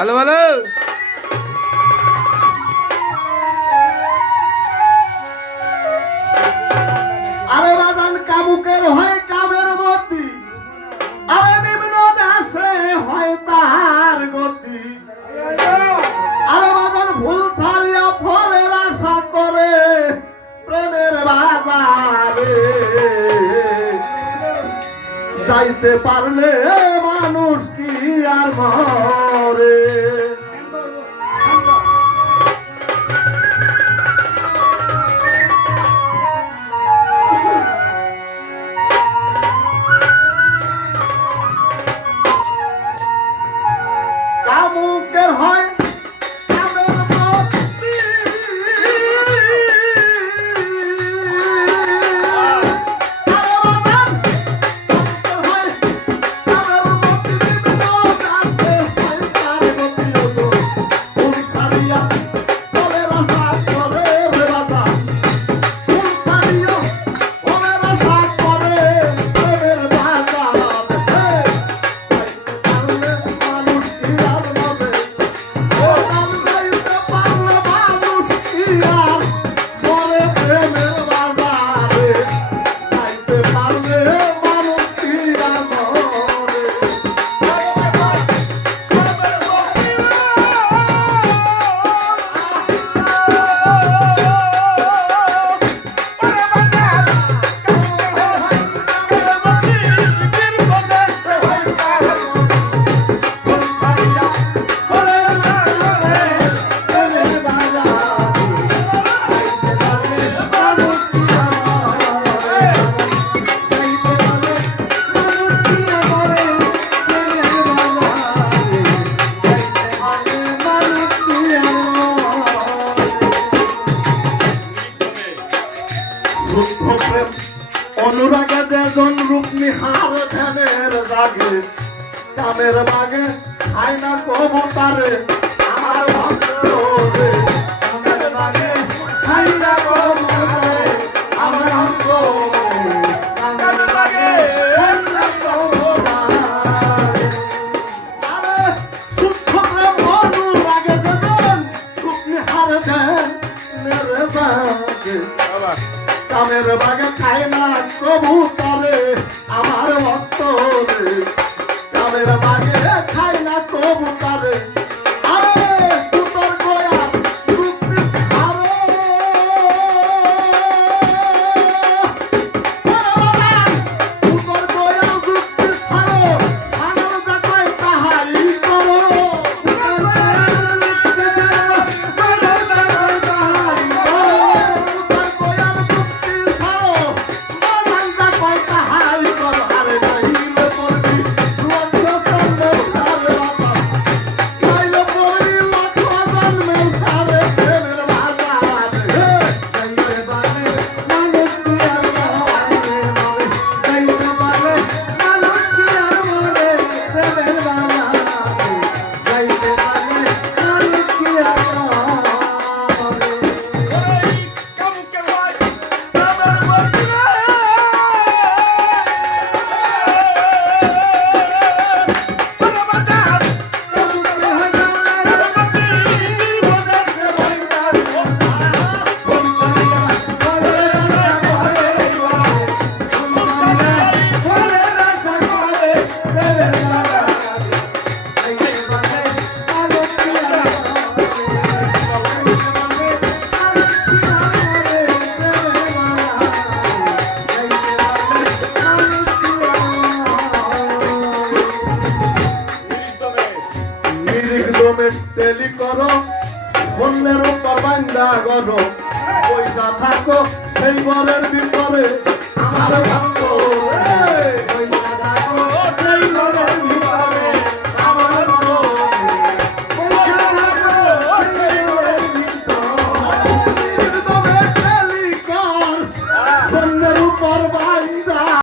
ভালো ভালো আরে বাজান কামুকের হয় কামের মতি, আরে নিম্ন দাসে হয় তার গতি। আরে বাজান ভুল ছাড়িয়া ফলের আশা করে প্রেমের বাজারে যাইতে পারলে মানুষ কি আর মরে। কামুকের হয় কামের মতি, অনুরাগে যেজন রূপ নিহার ধ্যানের জাগে, কামের বাগে আয়না কবুতারে আমার ভক্ত রে। কামের বাগে আয়না কবুতারে আমার ভক্ত রে। কামের বাগে আয়না কবুতারে আরে সুস্থ প্রেম অনুরাগে যেজন রূপ নিহার ধ্যানের জাগে, কামের বাগে খায় না কবুতরে আমার ভক্ত রে। কামের বাগে খায় না কবুতরে আরে সুতর গোয়া রূপি আরে সুতর গোয়া রূপি আরে আনন্দ যাকয় তাহাই করো। তেলি করো অন্যের উপর বান্দা করো, পয়সা থাকো সেই বরের ভিতরে আমার ভক্ত